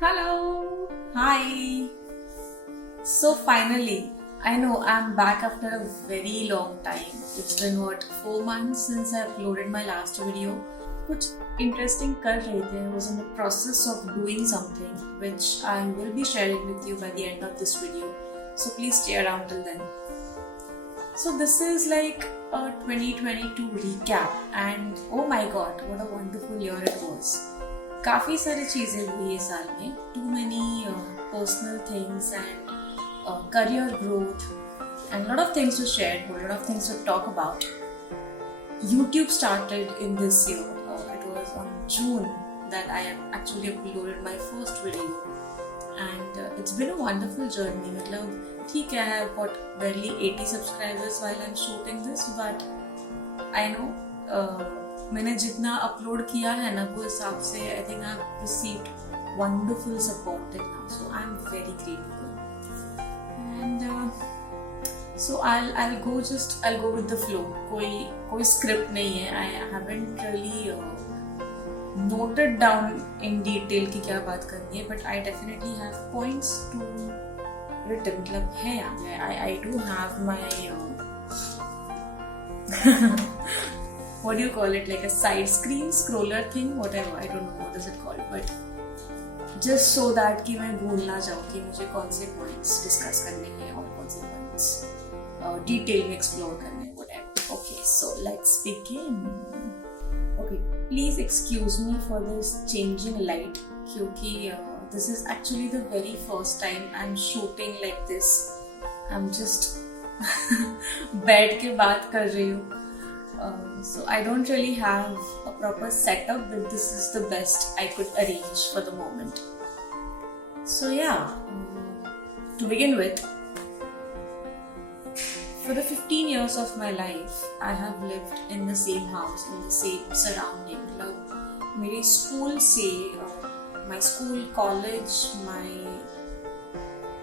Hello! Hi! So finally, I know I'm back after a very long time. It's been 4 months since I uploaded my last video. कुछ interesting कर रहे थे. I was in the process of doing something which I will be sharing with you by the end of this video. So please stay around till then. So this is like a 2022 recap and oh my god, what a wonderful year it was. काफ़ी सारी चीज़ें हुई ये साल में. Too many personal things and career growth and a lot of things to share, a lot of things to talk about. YouTube started in this year. It was on June that I actually uploaded my first video and it's been a wonderful journey. मतलब ठीक है, I have got barely 80 subscribers while I'm shooting this, but I know मैंने जितना upload किया है ना वो हिसाब से I think I have received wonderful support till now, so I am very grateful and so I'll go with the flow. कोई script नहीं है. I haven't really noted down in detail कि क्या बात करनी है, but I definitely have points to written. मतलब है यार, I do have my what do you call it, like a side screen scroller thing, whatever, I don't know what is it called, but just so that कि मैं भूल ना जाऊँ कि मुझे कौन से points discuss करने हैं और कौन से points detail में explore करने हैं, whatever. Okay, so let's begin. Okay, please excuse me for this changing light क्योंकि this is actually the very first time I'm shooting like this. I'm just बैठ के बात कर रही हूँ. So I don't really have a proper setup, but this is the best I could arrange for the moment. So yeah, to begin with, for the 15 years of my life, I have lived in the same house, in the same surrounding. Like, मेरे school से, my school, college, my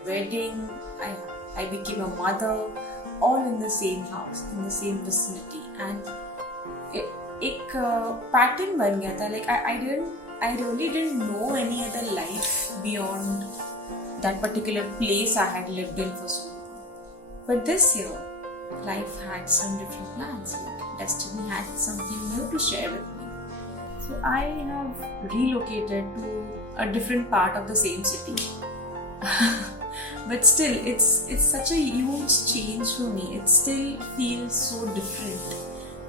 wedding, I became a mother, all in the same house, in the same vicinity, and एक pattern बन गया था. Like I really didn't know any other life beyond that particular place I had lived in for so long. But this year, life had some different plans. Like destiny had something new to share with me. So I have relocated to a different part of the same city. But still, it's such a huge change for me. It still feels so different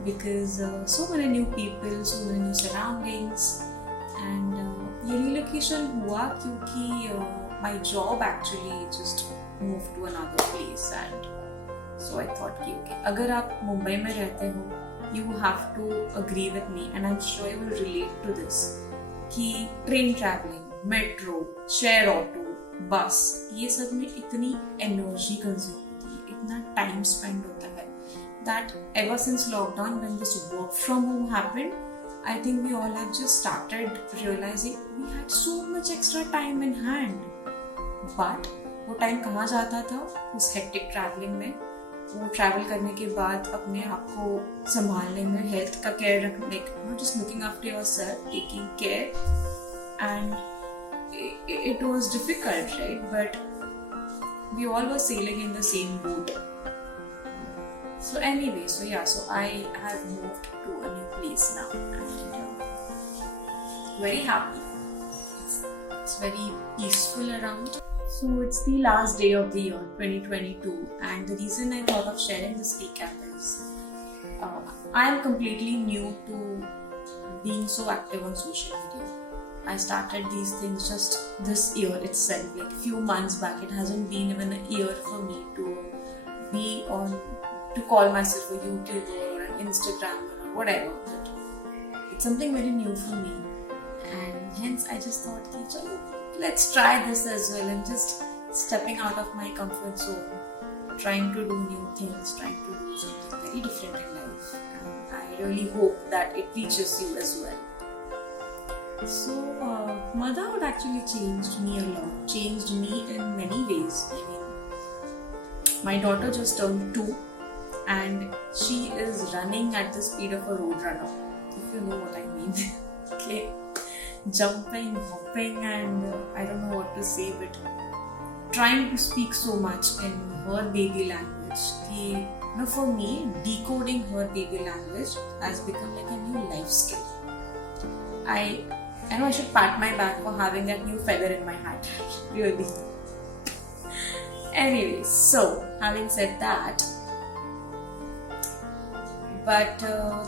because so many new people, so many new surroundings, and ये relocation हुआ क्योंकि my job actually just moved to another place, and so I thought कि okay, अगर आप मुंबई में रहते हो, you have to agree with me, and I'm sure you will relate to this कि train traveling, metro, share auto, बस ये सब में इतनी एनर्जी कंज्यूम होती है, इतना टाइम स्पेंड होता है that ever since lockdown, when this work from home happened, I think we all have just started realizing we had so much extra time in hand. But वो time कहाँ जाता था उस हेक्टिक ट्रैवलिंग में. वो travel करने के बाद अपने आप को संभालने में, हेल्थ का केयर रखने, just looking after yourself, taking care, and it was difficult, right? But we all were sailing in the same boat. So anyway, so I have moved to a new place now and very happy. It's very peaceful around. So it's the last day of the year 2022, and the reason I thought of sharing this recap is I am completely new to being so active on social media. I started these things just this year itself, like few months back. It hasn't been even a year for me to call myself a YouTuber or an Instagrammer or whatever. But it's something very new for me, and hence I just thought, chalo, let's try this as well. I'm just stepping out of my comfort zone, trying to do new things, trying to do something very different in life, and I really hope that it reaches you as well. So, motherhood actually changed me a lot, changed me in many ways. I mean, my daughter just turned 2 and she is running at the speed of a road runner, if you know what I mean. Okay. jumping, hopping, and I don't know what to say, but trying to speak so much in her baby language. For me, decoding her baby language has become like a new life skill. I know I should pat my back for having that new feather in my hat, really. Anyway, so having said that, but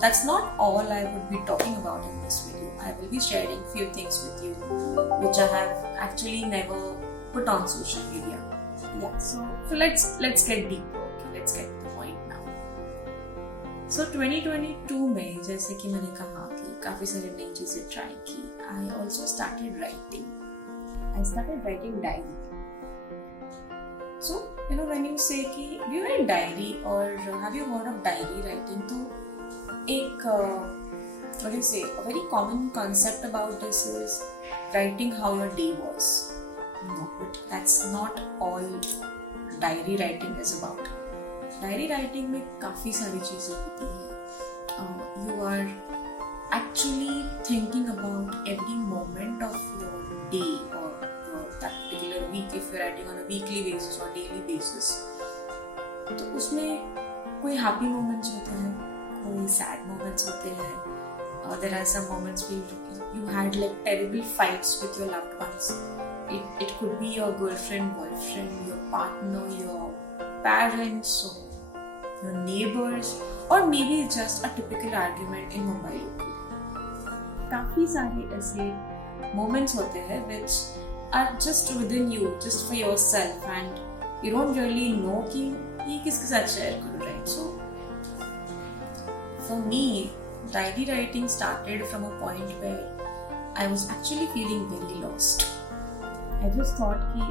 that's not all I would be talking about in this video. I will be sharing few things with you which I have actually never put on social media. Yeah, so let's get deeper. Okay, let's get to the point now. So 2022 में जैसे कि मैंने कहा कि काफी सारी नई चीजें ट्राई की. I also started writing. I started writing diary. So when you say कि do you write diary or have you heard of diary writing, तो एक what do you say, a very common concept about this is writing how your day was. No, but that's not all diary writing is about. Diary writing में काफी सारी चीजें होती हैं. You are actually thinking about every moment of your day or that particular week if you're writing on a weekly basis or daily basis. तो उसमें कोई happy moments होते हैं, कोई sad moments होते हैं. There are some moments where you had like terrible fights with your loved ones. It could be your girlfriend, boyfriend, your partner, your parents, or your neighbors, or maybe just a typical argument in Mumbai. काफी सारे ऐसे moments होते हैं which are just within you, just for yourself, and you don't really know कि ये किसके साथ share करूँ, right? So for me, diary writing started from a point where I was actually feeling very lost. I just thought कि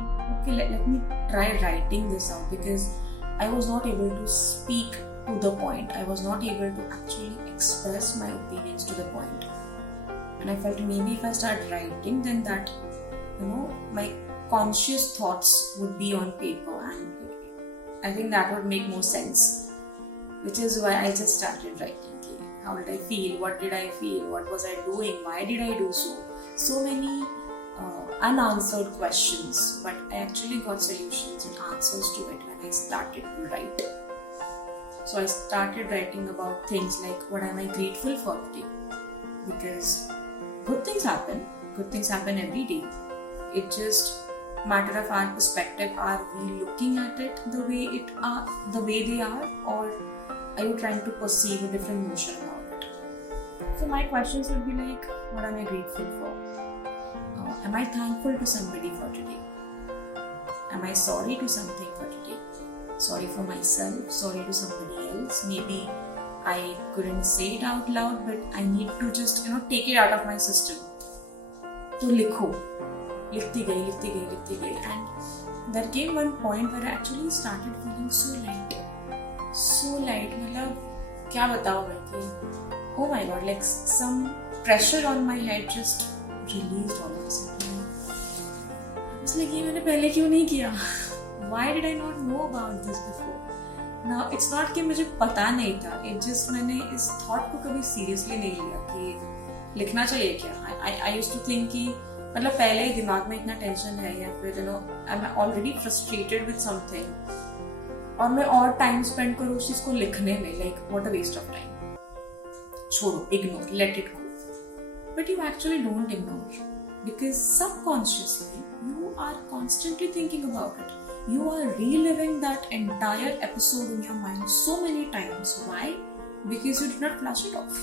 okay, let me try writing this out because I was not able to speak to the point. I was not able to actually express my opinions to the point. And I felt maybe if I start writing, then that, my conscious thoughts would be on paper, and I think that would make more sense. Which is why I just started writing. How did I feel? What did I feel? What was I doing? Why did I do so? So many unanswered questions, but I actually got solutions and answers to it when I started to write. So I started writing about things like what am I grateful for today? Because good things happen every day. It just matter of our perspective. Are we looking at it the way they are, or are you trying to perceive a different notion about it? So my questions would be like, what am I grateful for? Am I thankful to somebody for today? Am I sorry to something for today? Sorry for myself, sorry to somebody else. Maybe I couldn't say it out loud, but I need to just, take it out of my system. So लिखती गई. And there came one point where I actually started feeling so light. मतलब क्या बताऊँ मैं कि oh my god, like some pressure on my head just released all of a sudden. इसलिए कि मैंने पहले क्यों नहीं किया? Why did I not know about this before? Now it's not कि मुझे पता नहीं था. It just मैंने इस thought को कभी seriously नहीं लिया कि लिखना चाहिए क्या? I used to think कि मतलब पहले ही दिमाग में इतना टेंशन है या फिर I'm already frustrated with something और मैं और टाइम स्पेंड करूँ उस चीज को लिखने में, like what a waste of time. छोड़ो, ignore, let it go. But you actually don't ignore because subconsciously you are constantly thinking about it. You are reliving that entire episode in your mind so many times. Why? Because you did not flush it off.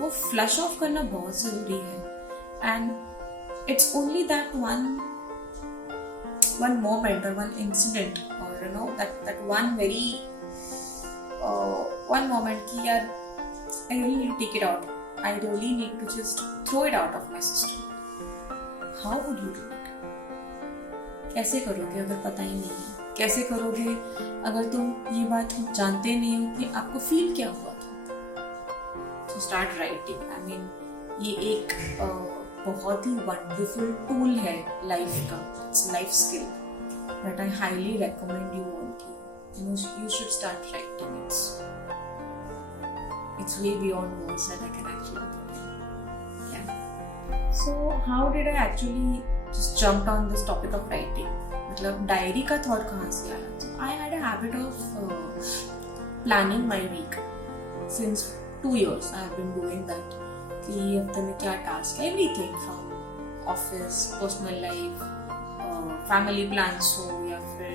वो flush off करना बहुत जरूरी है. And it's only that one moment or one incident or that one very one moment कि यार I really need to take it out. I really need to just throw it out of my system. How would you do it? कैसे करोगे अगर पता ही नहीं है? कैसे करोगे अगर तुम ये बात जानते नहीं हो कि आपको फील क्या हुआ था? So start writing. I mean, ये एक बहुत ही wonderful tool है life का. It's a life skill that I highly recommend you all की. You should start writing. It's way beyond words that I can actually put in. Yeah. So how did I actually just jumped on this topic of writing? मतलब diary का thought कहाँ से आया? So I had a habit of planning my week since 2 years. I have been doing that. कि हफ्ते में क्या task है, everything from office, personal life, family plans हो या फिर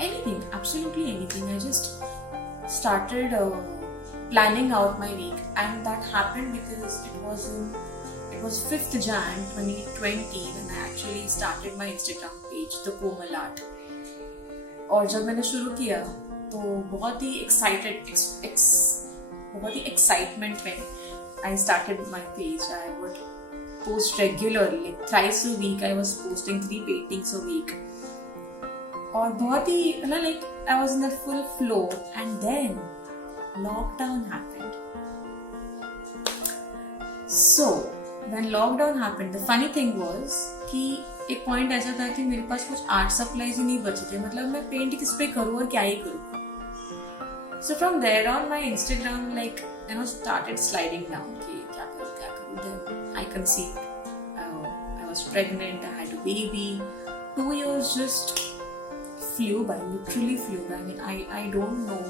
anything, absolutely anything. I just started planning out my week, and that happened because it was 5th Jan 2020 when I actually started my Instagram page, The Komal Art. और जब मैंने शुरू किया तो बहुत ही excitement में I started my page. I would post regularly, like thrice a week. I was posting 3 paintings a week. और बहुत ही like I was in the full flow, and then lockdown happened. So when lockdown happened, the funny thing was कि एक point ऐसा था कि मेरे पास कुछ art supplies ही नहीं बचे थे. मतलब मैं पेंट किस पे करूँ और क्या ही करूँ. So from there on, my Instagram started sliding down. कि क्या करूँ. Then I conceived. I was pregnant. I had a baby. 2 years just flew by. Literally flew by. I mean, I don't know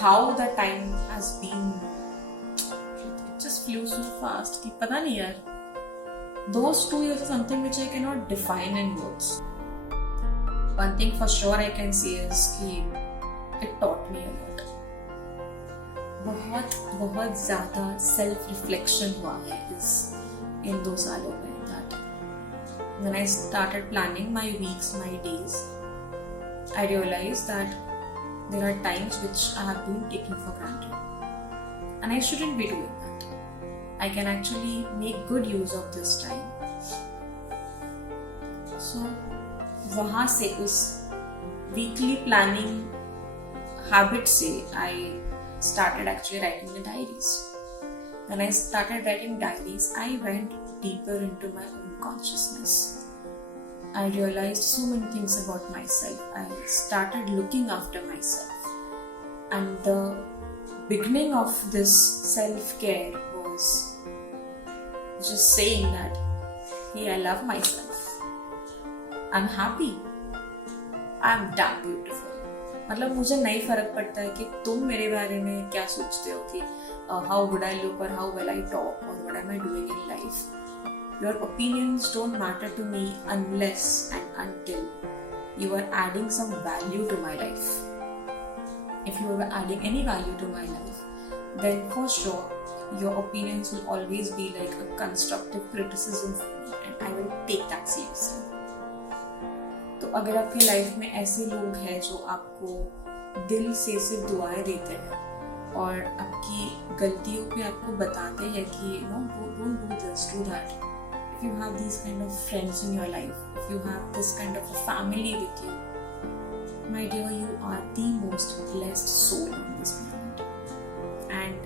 how the time has been. It just flew so fast कि पता नहीं यार. Those 2 years are something which I cannot define in words. One thing for sure I can say is कि it taught me a lot. बहुत ज़्यादा self reflection हुआ है इन 2 सालों में. That when I started planning my weeks, my days, I realized that there are times which I have been taking for granted, and I shouldn't be doing that. I can actually make good use of this time. So वहाँ से उस weekly planning habit से I started actually writing the diaries. When I started writing diaries, I went deeper into my own consciousness. I realized so many things about myself. I started looking after myself. And the beginning of this self-care was just saying that, hey, I love myself. I'm happy. I'm damn beautiful. मतलब मुझे नहीं फर्क पड़ता है कि तुम मेरे बारे में क्या सोचते हो कि how would I look or how will I talk or what am I doing in life. Your opinions don't matter to me unless and until you are adding some value to my life. If you are adding any value to my life, then for sure your opinions will always be like a constructive criticism for me, and I will take that seriously. तो अगर आपकी life में ऐसे लोग हैं जो आपको दिल से सिर्फ दुआएं देते हैं और आपकी गलतियों पे आपको बताते हैं कि don't do this, do that. If you have these kind of friends in your life, if you have this kind of a family with you, my dear, you are the most blessed soul on this planet. And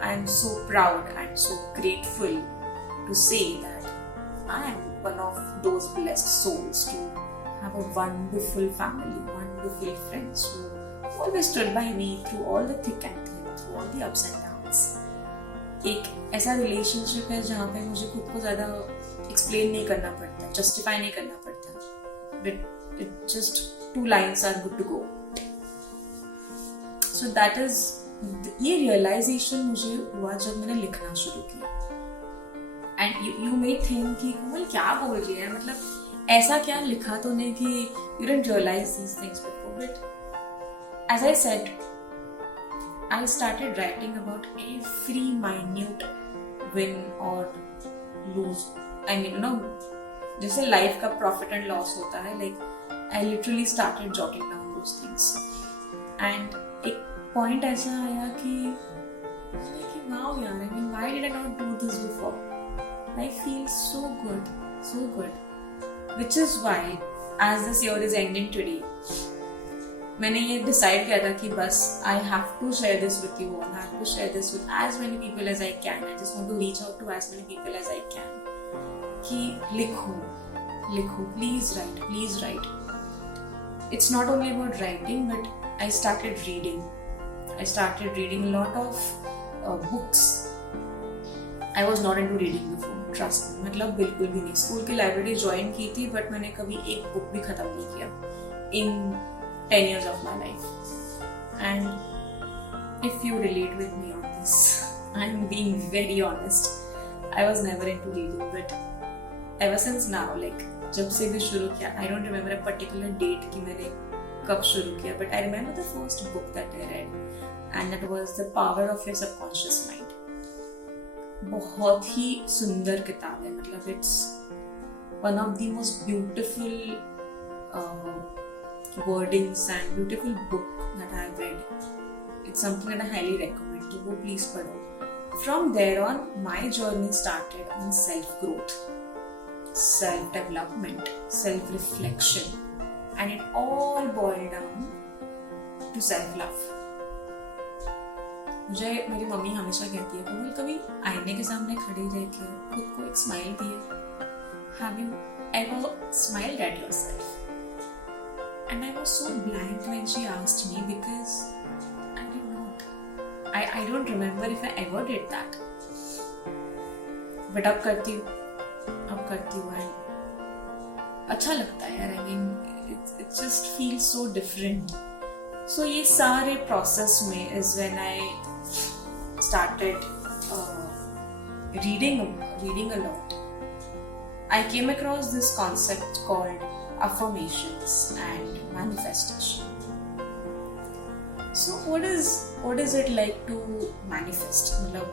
I am so proud and so grateful to say that I am one of those blessed souls to have a wonderful family, wonderful friends who always stood by me through all the thick and thin, through all the ups and downs. एक ऐसा relationship है जहाँ पे मुझे खुद को ज़्यादा explain नहीं करना पड़ता, जस्टिफाई नहीं करना पड़ता. But it just 2 lines are good to go. So that is, ये realization मुझे हुआ जब मैंने लिखना शुरू किया. And you may think कि कोमल क्या बोल रही है, मतलब ऐसा क्या लिखा तूने कि you didn't realize these things before. But as I said, I started writing about every minute win or lose. I mean, जैसे life का profit and loss होता है, like I literally started jotting down those things. And एक point ऐसा आया कि wow यार, I mean, why did I not do this before? Life feels so good, so good. Which is why, as this year is ending today, मैंने ये decide किया था कि बस I have to share this with you all. I have to share this with as many people as I can. I just want to reach out to as many people as I can. कि लिखो, please write. It's not only about writing, but I started reading. I started reading a lot of books. I was not into reading before, trust me, मतलब बिल्कुल भी नहीं. School की library join की थी but मैंने कभी एक बुक भी खत्म नहीं किया इन 10 years of my life. And if you relate with me on this, I'm being very honest. I was never into reading, but ever since now, like जब से भी शुरू किया, I don't remember a particular date कि मैंने कब शुरू किया, but I remember the first book that I read, and that was The Power of Your Subconscious Mind. बहुत ही सुंदर किताब है, मतलब it's one of the most beautiful wordings and beautiful book that I have read. It's something that I highly recommend, तो वो please पढ़ो. From there on, my journey started on self-growth, self-development, self-reflection, and it all boiled down to self-love. मुझे मेरी mummy हमेशा कहती है कोमल, कभी आईने के सामने खड़ी रह के खुद को एक स्माइल दिए. Have you ever smiled at yourself? And I was so blank when she asked me because I did not. I don't remember if I ever did that. But अब करती हूँ and अच्छा लगता है यार. I mean, it just feels so different. So ये सारे process में is when I started reading a lot. I came across this concept called affirmations and manifestation. So what is it like to manifest? मतलब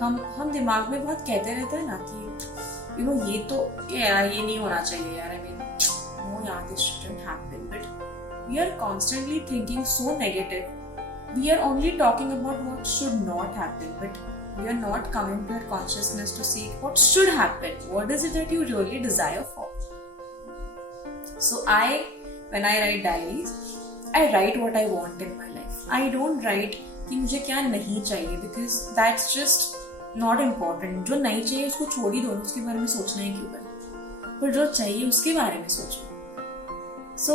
हम दिमाग में बहुत कहते रहते हैं ना कि ये नहीं होना चाहिए यार. I mean, no यार, this shouldn't happen. But we are constantly thinking so negative. We are only talking about what should not happen, but we are not coming to our consciousness to see what should happen. What is it that you really desire for? So when I write diaries, I write what I want in my life. I don't write कि मुझे क्या नहीं चाहिए, because that's just not important. जो नहीं चाहिए उसको छोड़ ही दो, उसके बारे में सोचना ही क्यों है, पर जो चाहिए उसके बारे में सोचो. So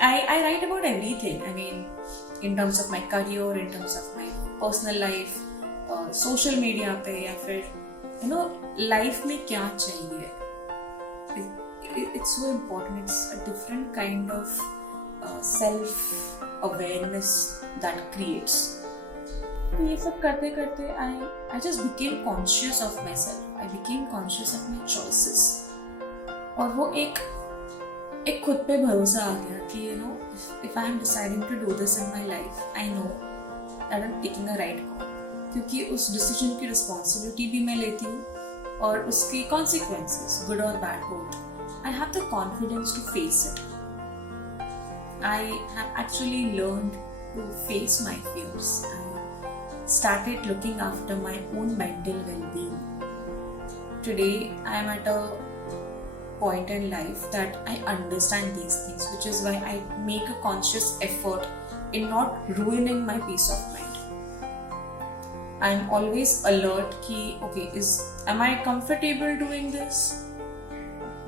I write about everything. I mean, in terms of my career, in terms of my personal life, social media पे, या फिर life में क्या चाहिए. It's so important. It's a different kind of self-awareness that creates. तो ये सब करते करते I just became conscious of myself. I became conscious of my choices. और वो एक खुद पे भरोसा आ गया कि if I am deciding to do this in my life, I know that I'm taking a right call. क्योंकि उस decision की responsibility भी मैं लेती हूँ और उसके consequences, good or bad both, I have the confidence to face it. I have actually learned to face my fears. I started looking after my own mental well-being. Today, I am at a point in life that I understand these things, which is why I make a conscious effort in not ruining my peace of mind. I'm always alert कि okay, am I comfortable doing this?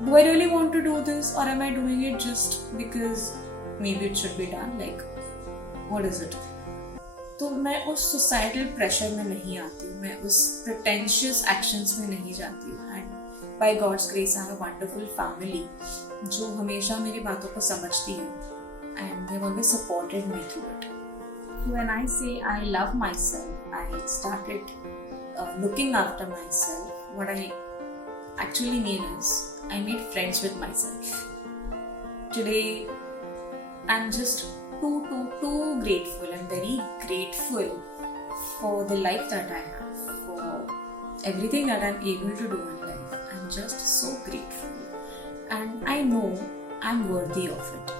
Do I really want to do this, or am I doing it just because maybe it should be done? Like, what is it? तो मैं उस societal pressure में नहीं आती हूँ, मैं उस pretentious actions में नहीं जाती हूँ. And by God's grace, I have a wonderful family जो हमेशा मेरी बातों को समझती है, and they've always supported me through it. When I say I love myself, I started looking after myself. What I actually mean is I made friends with myself. Today, I'm just too grateful. I'm very grateful for the life that I have, for everything that I'm able to do in life. I'm just so grateful. And I know I'm worthy of it.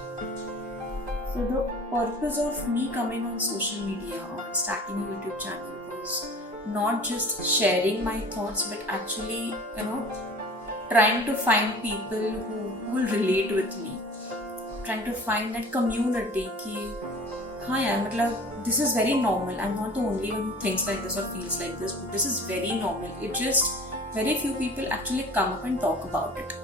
So the purpose of me coming on social media or starting a YouTube channel was not just sharing my thoughts, but actually, trying to find people who will relate with me. Trying to find that community कि हाँ यार, मतलब this is very normal. I'm not the only one who thinks like this or feels like this. But this is very normal. It just very few people actually come up and talk about it.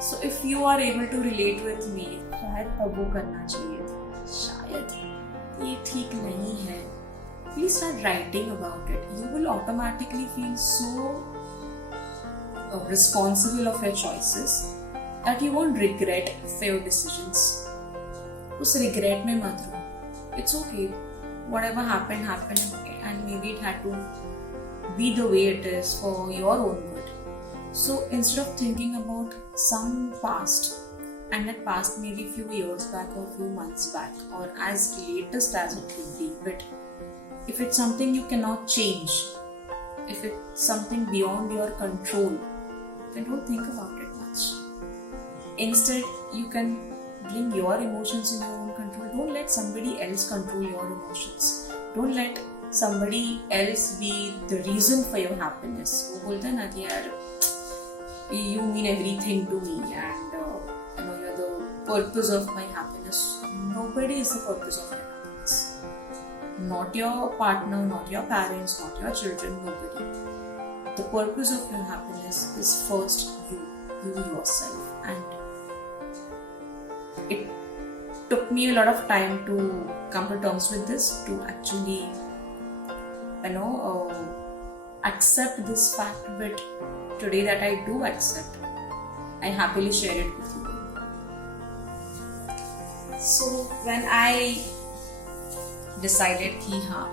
So if you are able to relate with me, शायद तब वो करना चाहिए था. शायद ये ठीक नहीं है. please start writing about it. You will automatically feel so responsible of your choices that you won't regret for your decisions. उस regret में मत रहो. It's okay. Whatever happened, happened, and maybe it had to be the way it is for your own good. So instead of thinking about some past, and that past maybe few years back or few months back or as latest as it could be, but if it's something you cannot change, if it's something beyond your control, then don't think about it much. Instead, you can bring your emotions in your own control. Don't let somebody else control your emotions. Don't let somebody else be the reason for your happiness. वो बोलते हैं ना कि यार you mean everything to me and you're the purpose of my happiness. Nobody is the purpose of your happiness. Not your partner, not your parents, not your children, nobody. The purpose of your happiness is first you yourself. And it took me a lot of time to come to terms with this, to actually accept this fact, but today that I do accept, I happily share it with you. So when I decided कि हाँ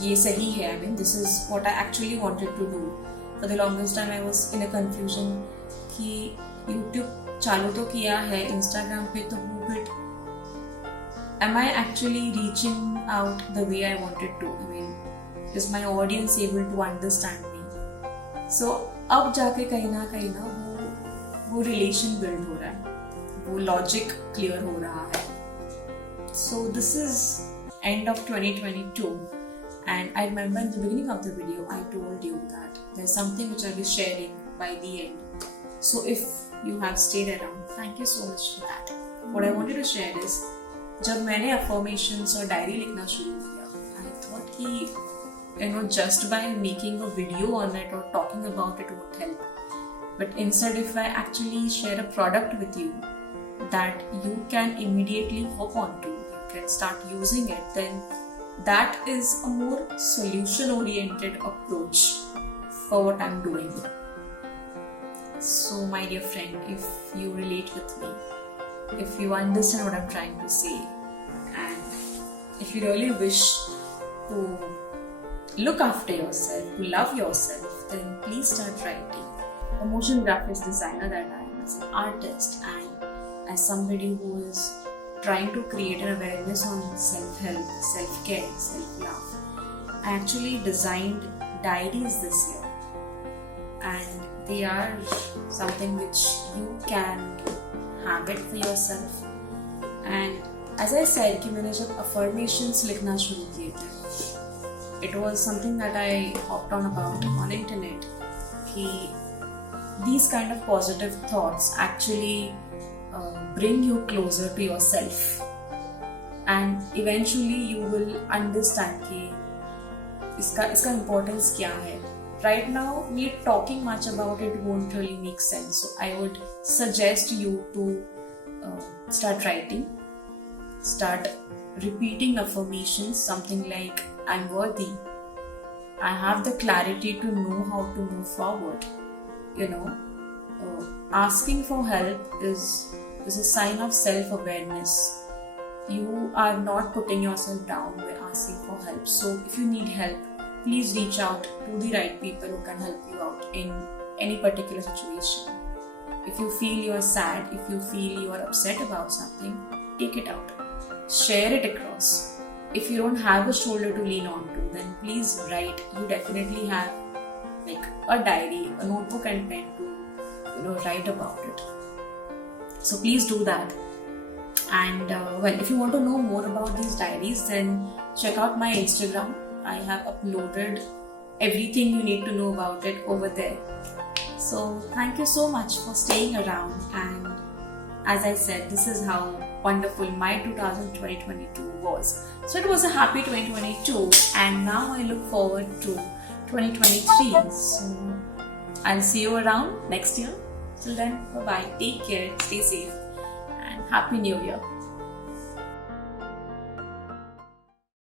ये सही है, I mean this is what I actually wanted to do. For the longest time I was in a confusion कि YouTube चालू तो किया है, Instagram पे तो हूँ, but am I actually reaching out the way I wanted to? I mean, is my audience able to understand me? So अब जाके कहीं ना वो relation build हो रहा है, वो logic clear हो रहा है. So this is end of 2022, and I remember in the beginning of the video I told you that there's something which I'll be sharing by the end. So if you have stayed around, thank you so much for that. What I wanted to share is, जब मैंने affirmations और diary लिखना शुरू किया, I thought कि just by making a video on it or talking about it won't help. But instead, if I actually share a product with you that you can immediately hop onto, you can start using it, then that is a more solution-oriented approach for what I'm doing. So my dear friend, if you relate with me, if you understand what I'm trying to say, and if you really wish to look after yourself, to love yourself, then please start writing. A motion graphics designer that I am, as an artist and as somebody who is trying to create an awareness on self-help, self-care, self-love, I actually designed diaries this year, and they are something which you can have it for yourself. And as I said कि मैंने जब affirmations लिखना शुरू किए थे, it was something that I hopped on about on internet कि these kind of positive thoughts actually bring you closer to yourself, and eventually you will understand कि इसका importance क्या है. Right now, me talking much about it won't really make sense. So I would suggest you to start writing, start repeating affirmations, something like I'm worthy, I have the clarity to know how to move forward. Asking for help is a sign of self-awareness. You are not putting yourself down by asking for help. So if you need help, please reach out to the right people who can help you out in any particular situation. If you feel you are sad, if you feel you are upset about something, take it out. Share it across. If you don't have a shoulder to lean on to, then please write. You definitely have like a diary, a notebook and pen to write about it. So please do that. And if you want to know more about these diaries, then check out my Instagram. I have uploaded everything you need to know about it over there. So thank you so much for staying around, and as I said, this is how wonderful my 2022 was. So it was a happy 2022, and now I look forward to 2023. So I'll see you around next year. Till then, bye bye, take care, stay safe, and Happy New Year.